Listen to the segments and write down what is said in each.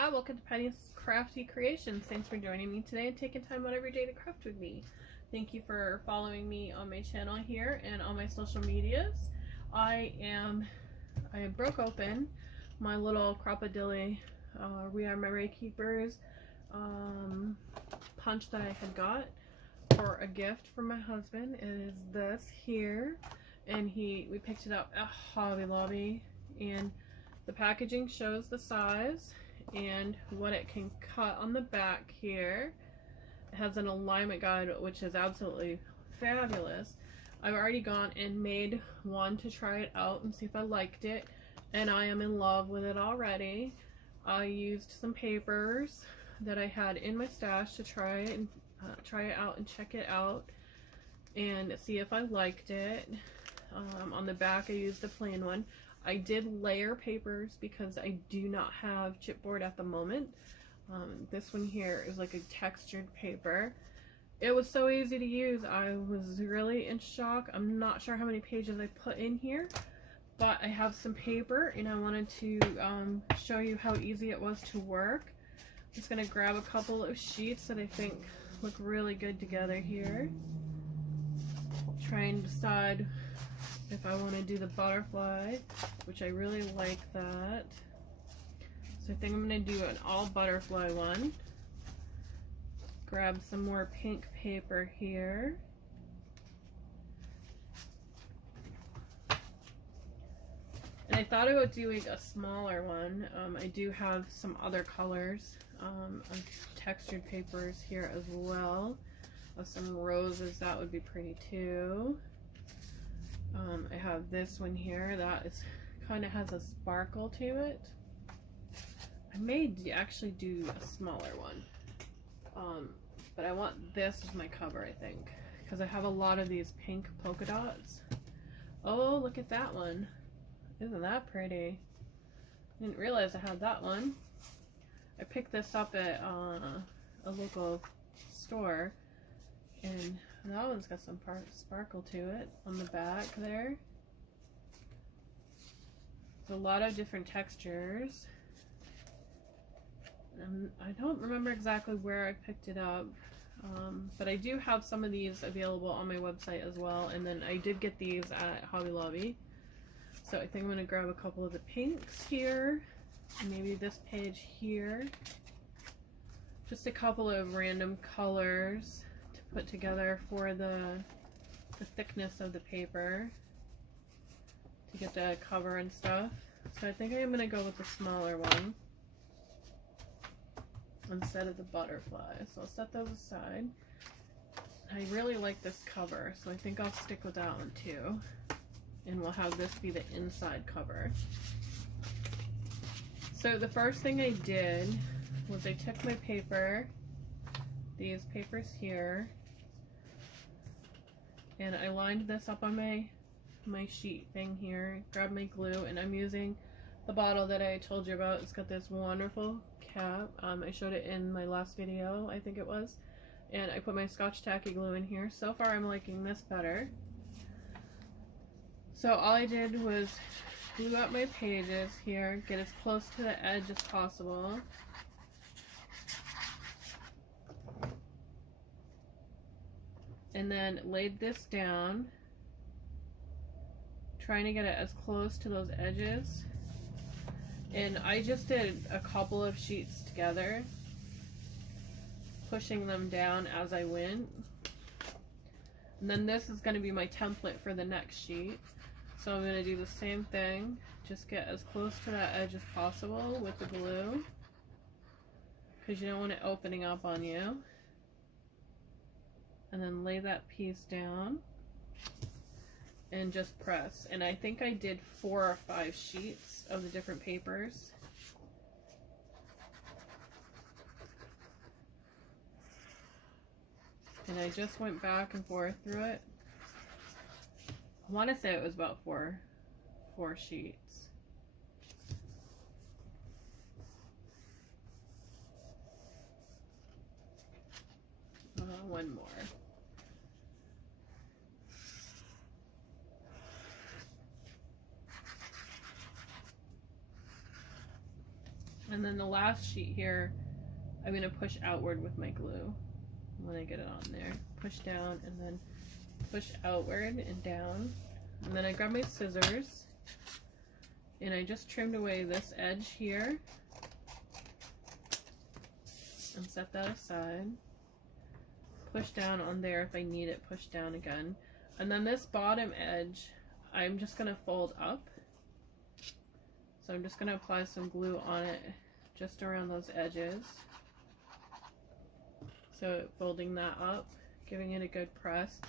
Hi, welcome to Penny's Crafty Creations. Thanks for joining me today and taking time out every day to craft with me. Thank you for following me on my channel here and on my social medias. I broke open my little Cropadilly We Are Memory Keepers punch that I had got for a gift from my husband. It is this here, and we picked it up at Hobby Lobby, and the packaging shows the size and what it can cut on the back here. It has an alignment guide, which is absolutely fabulous. I've already gone and made one to try it out and see if I liked it, and I am in love with it already. I used some papers that I had in my stash to try it out and check it out and see if I liked it. On the back I used a plain one. I did layer papers because I do not have chipboard at the moment. This one here is like a textured paper. It was so easy to use. I was really in shock. I'm not sure how many pages I put in here, but I have some paper and I wanted to show you how easy it was to work. I'm just going to grab a couple of sheets that I think look really good together here. Try and decide if I want to do the butterfly, which I really like that. So I think I'm going to do an all butterfly one. Grab some more pink paper here. And I thought about doing a smaller one. I do have some other colors of textured papers here as well. Of some roses, that would be pretty too. I have this one here that is kind of has a sparkle to it. I may actually do a smaller one, but I want this as my cover, I think, because I have a lot of these pink polka dots. Oh, look at that one. Isn't that pretty? Didn't realize I had that one. I picked this up at a local store, and that one's got some sparkle to it on the back there. There's a lot of different textures. I don't remember exactly where I picked it up, but I do have some of these available on my website as well, and then I did get these at Hobby Lobby. So I think I'm going to grab a couple of the pinks here, maybe this page here. Just a couple of random colors to put together for the thickness of the paper to get the cover and stuff. So I think I'm going to go with the smaller one instead of the butterfly. So I'll set those aside. I really like this cover, so I think I'll stick with that one too. And we'll have this be the inside cover. So the first thing I did was I took my paper, these papers here, and I lined this up on my sheet thing here, grabbed my glue, and I'm using the bottle that I told you about. It's got this wonderful cap. I showed it in my last video, I think it was, and I put my Scotch Tacky glue in here. So far I'm liking this better. So all I did was glue up my pages here, get as close to the edge as possible. And then laid this down, trying to get it as close to those edges. And I just did a couple of sheets together, pushing them down as I went. And then this is going to be my template for the next sheet. So I'm going to do the same thing, just get as close to that edge as possible with the glue, because you don't want it opening up on you. And then lay that piece down and just press. And I think I did 4 or 5 sheets of the different papers. And I just went back and forth through it. I want to say it was about four sheets. One more. And then the last sheet here, I'm going to push outward with my glue when I get it on there. Push down and then push outward and down. And then I grab my scissors and I just trimmed away this edge here and set that aside. Push down on there if I need it, push down again. And then this bottom edge, I'm just going to fold up. So I'm just going to apply some glue on it just around those edges. So folding that up, giving it a good press.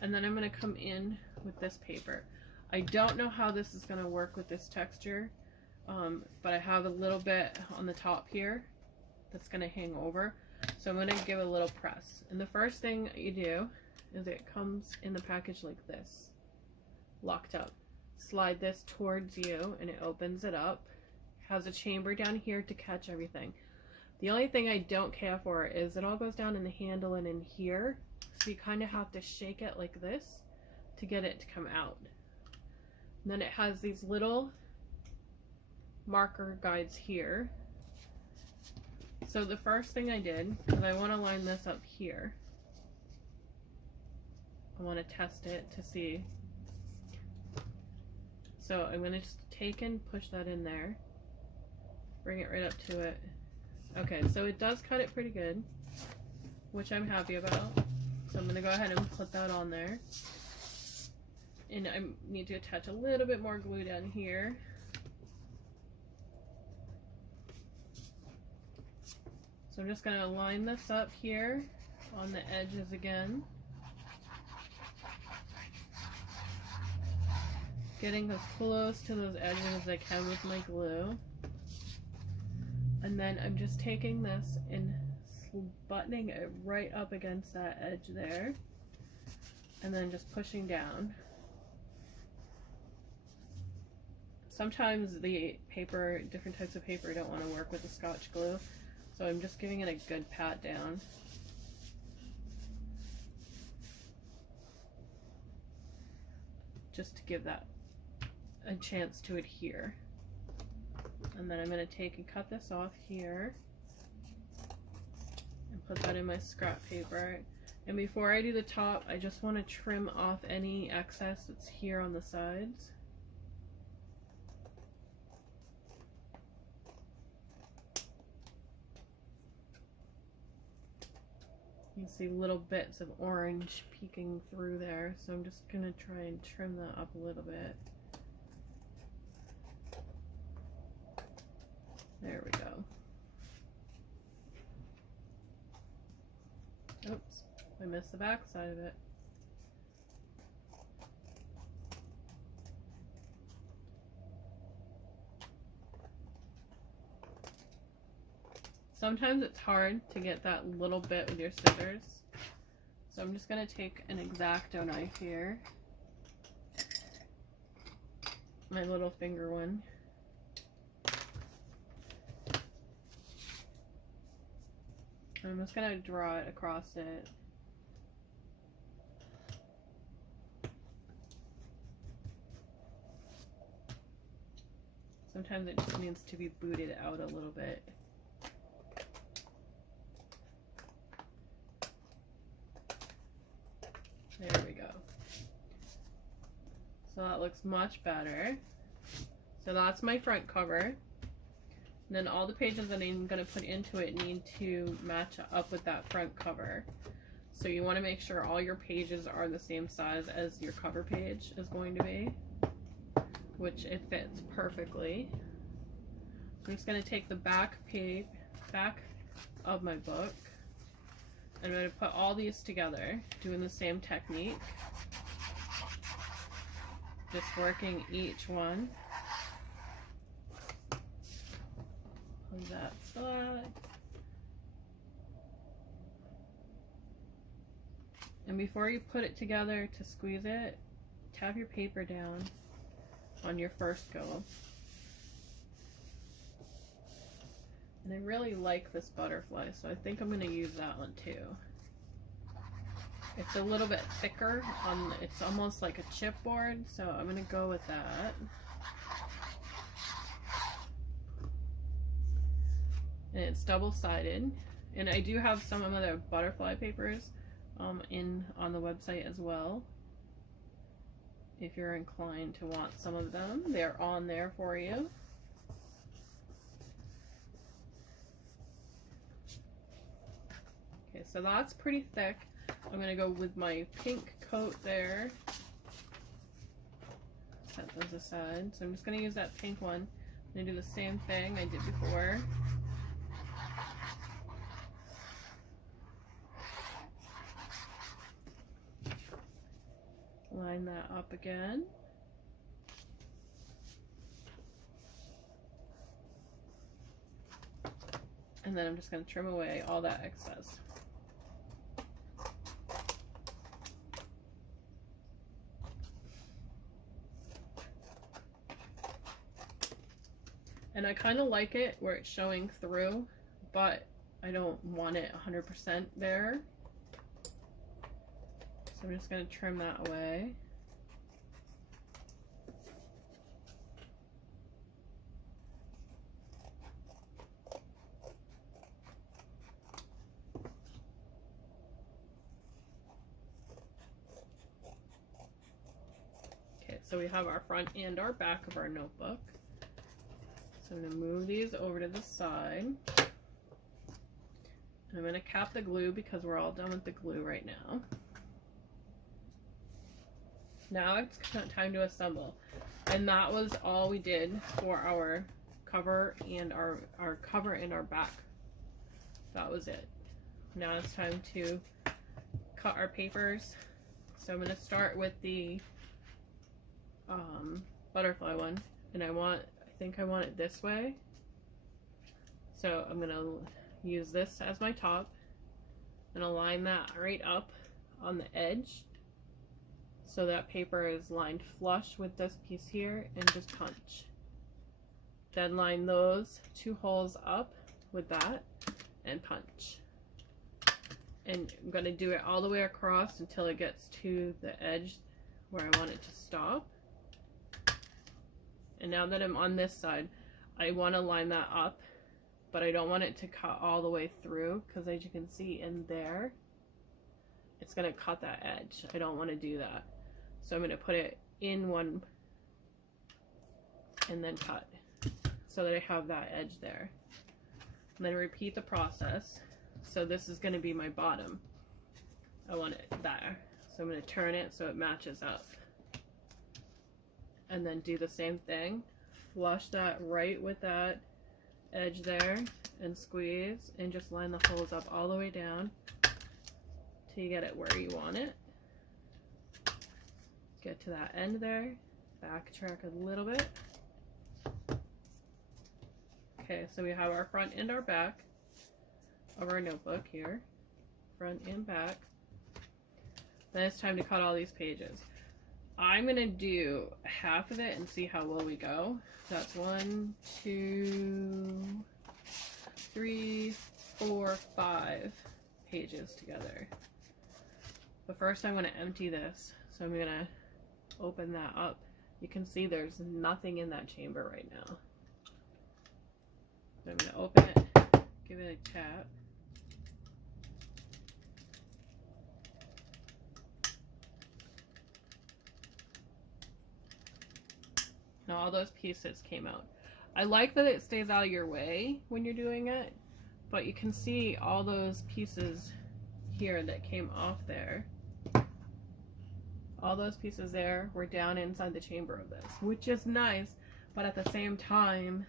And then I'm going to come in with this paper. I don't know how this is going to work with this texture, but I have a little bit on the top here that's going to hang over. So I'm going to give a little press. And the first thing you do is it comes in the package like this, locked up. Slide this towards you and it opens it up. Has a chamber down here to catch everything. The only thing I don't care for is it all goes down in the handle and in here. So you kind of have to shake it like this to get it to come out. And then it has these little marker guides here. So the first thing I did, because I want to line this up here, I want to test it to see. So I'm going to just take and push that in there, bring it right up to it. Okay, so it does cut it pretty good, which I'm happy about. So I'm going to go ahead and put that on there. And I need to attach a little bit more glue down here. So I'm just going to line this up here on the edges again. Getting as close to those edges as I can with my glue. And then I'm just taking this and buttoning it right up against that edge there. And then just pushing down. Sometimes the paper, different types of paper don't want to work with the Scotch glue. So I'm just giving it a good pat down. Just to give that a chance to adhere. And then I'm going to take and cut this off here and put that in my scrap paper. And before I do the top, I just want to trim off any excess that's here on the sides. You see little bits of orange peeking through there, so I'm just going to try and trim that up a little bit. There we go. Oops, I missed the back side of it. Sometimes it's hard to get that little bit with your scissors. So I'm just going to take an X-Acto knife here. My little finger one. I'm just going to draw it across it. Sometimes it just needs to be booted out a little bit. There we go. So that looks much better. So that's my front cover. And then all the pages that I'm going to put into it need to match up with that front cover. So you want to make sure all your pages are the same size as your cover page is going to be, which it fits perfectly. I'm just going to take the back of my book. I'm going to put all these together, doing the same technique. Just working each one. On that side. And before you put it together to squeeze it, tap your paper down on your first go. And I really like this butterfly, so I think I'm going to use that one too. It's a little bit thicker, it's almost like a chipboard, so I'm going to go with that. and it's double-sided. And I do have some of the butterfly papers on the website as well. If you're inclined to want some of them, they're on there for you. Okay, so that's pretty thick. I'm gonna go with my pink coat there. Set those aside. So I'm just gonna use that pink one. I'm gonna do the same thing I did before. Line that up again. And then I'm just going to trim away all that excess. And I kind of like it where it's showing through, but I don't want it 100% there. So I'm just going to trim that away. Okay, so we have our front and our back of our notebook. So I'm going to move these over to the side. And I'm going to cap the glue because we're all done with the glue right now. Now it's time to assemble. And that was all we did for our cover and our cover and our back. That was it. Now it's time to cut our papers. So I'm going to start with the butterfly one. And I think I want it this way. So I'm going to use this as my top and align that right up on the edge. So that paper is lined flush with this piece here, and just punch. Then line those two holes up with that and punch. And I'm going to do it all the way across until it gets to the edge where I want it to stop. And now that I'm on this side, I want to line that up, but I don't want it to cut all the way through, because as you can see in there, it's going to cut that edge. I don't want to do that. So I'm going to put it in one and then cut so that I have that edge there. And then repeat the process. So this is going to be my bottom. I want it there. So I'm going to turn it so it matches up. And then do the same thing. Flush that right with that edge there and squeeze and just line the holes up all the way down till you get it where you want it. Get to that end there, backtrack a little bit. Okay, so we have our front and our back of our notebook here, front and back. Then it's time to cut all these pages. I'm gonna do half of it and see how well we go. That's 1, 2, 3, 4, 5 pages together. But first I'm gonna empty this. So I'm gonna open that up. You can see there's nothing in that chamber right now. So I'm gonna open it, give it a tap. Now all those pieces came out. I like that it stays out of your way when you're doing it, but you can see all those pieces here that came off there. All those pieces there were down inside the chamber of this, which is nice, but at the same time,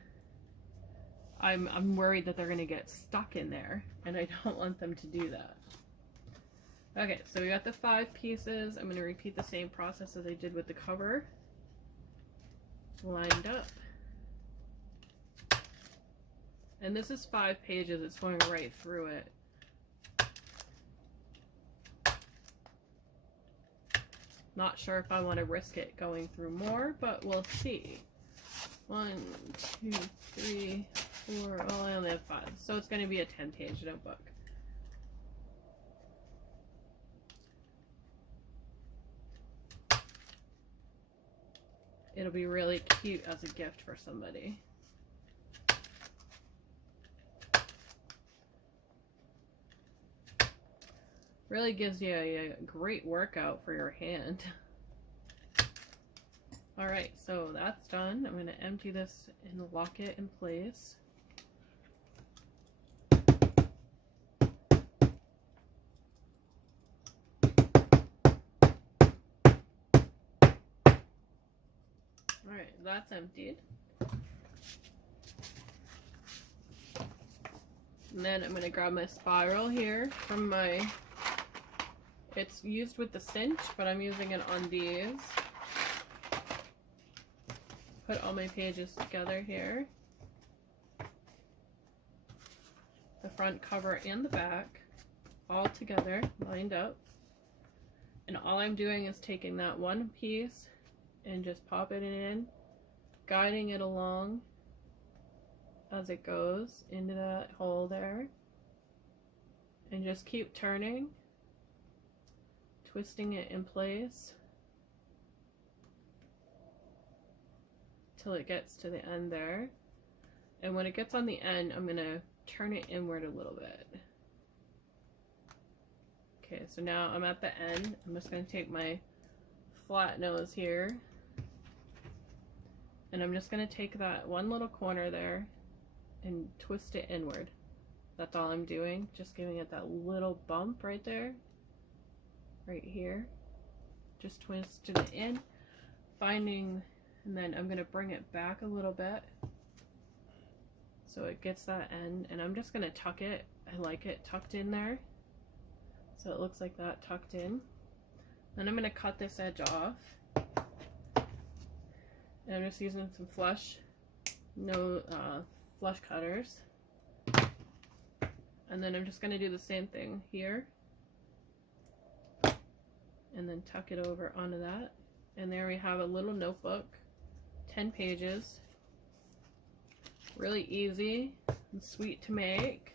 I'm worried that they're gonna get stuck in there, and I don't want them to do that. Okay, so we got the 5 pieces. I'm gonna repeat the same process as I did with the cover. Lined up. And this is 5 pages, it's going right through it. Not sure if I want to risk it going through more, but we'll see. 1, 2, 3, 4, oh, I only have 5. So it's going to be a 10-page notebook. It'll be really cute as a gift for somebody. Really gives you a great workout for your hand. Alright, so that's done. I'm going to empty this and lock it in place. Alright, that's emptied. And then I'm going to grab my spiral here from my, it's used with the cinch, but I'm using it on these. Put all my pages together here. The front cover and the back all together, lined up. And all I'm doing is taking that one piece and just popping it in, guiding it along as it goes into that hole there, and just keep turning, twisting it in place till it gets to the end there. And when it gets on the end, I'm gonna turn it inward a little bit. Okay, so now I'm at the end. I'm just gonna take my flat nose here, and I'm just gonna take that one little corner there and twist it inward. That's all I'm doing, just giving it that little bump right there, right here. Just twisted it in, finding, and then I'm gonna bring it back a little bit so it gets that end, and I'm just gonna tuck it. I like it tucked in there, so it looks like that tucked in. Then I'm gonna cut this edge off, and I'm just using some flush cutters, and then I'm just going to do the same thing here and then tuck it over onto that, and there we have a little notebook, 10 pages, really easy and sweet to make,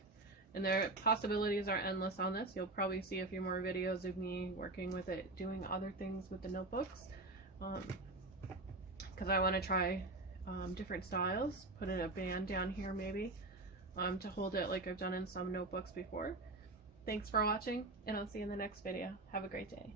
and their possibilities are endless on this. You'll probably see a few more videos of me working with it, doing other things with the notebooks, because I want to try different styles. Put in a band down here maybe to hold it like I've done in some notebooks before. Thanks for watching, and I'll see you in the next video. Have a great day.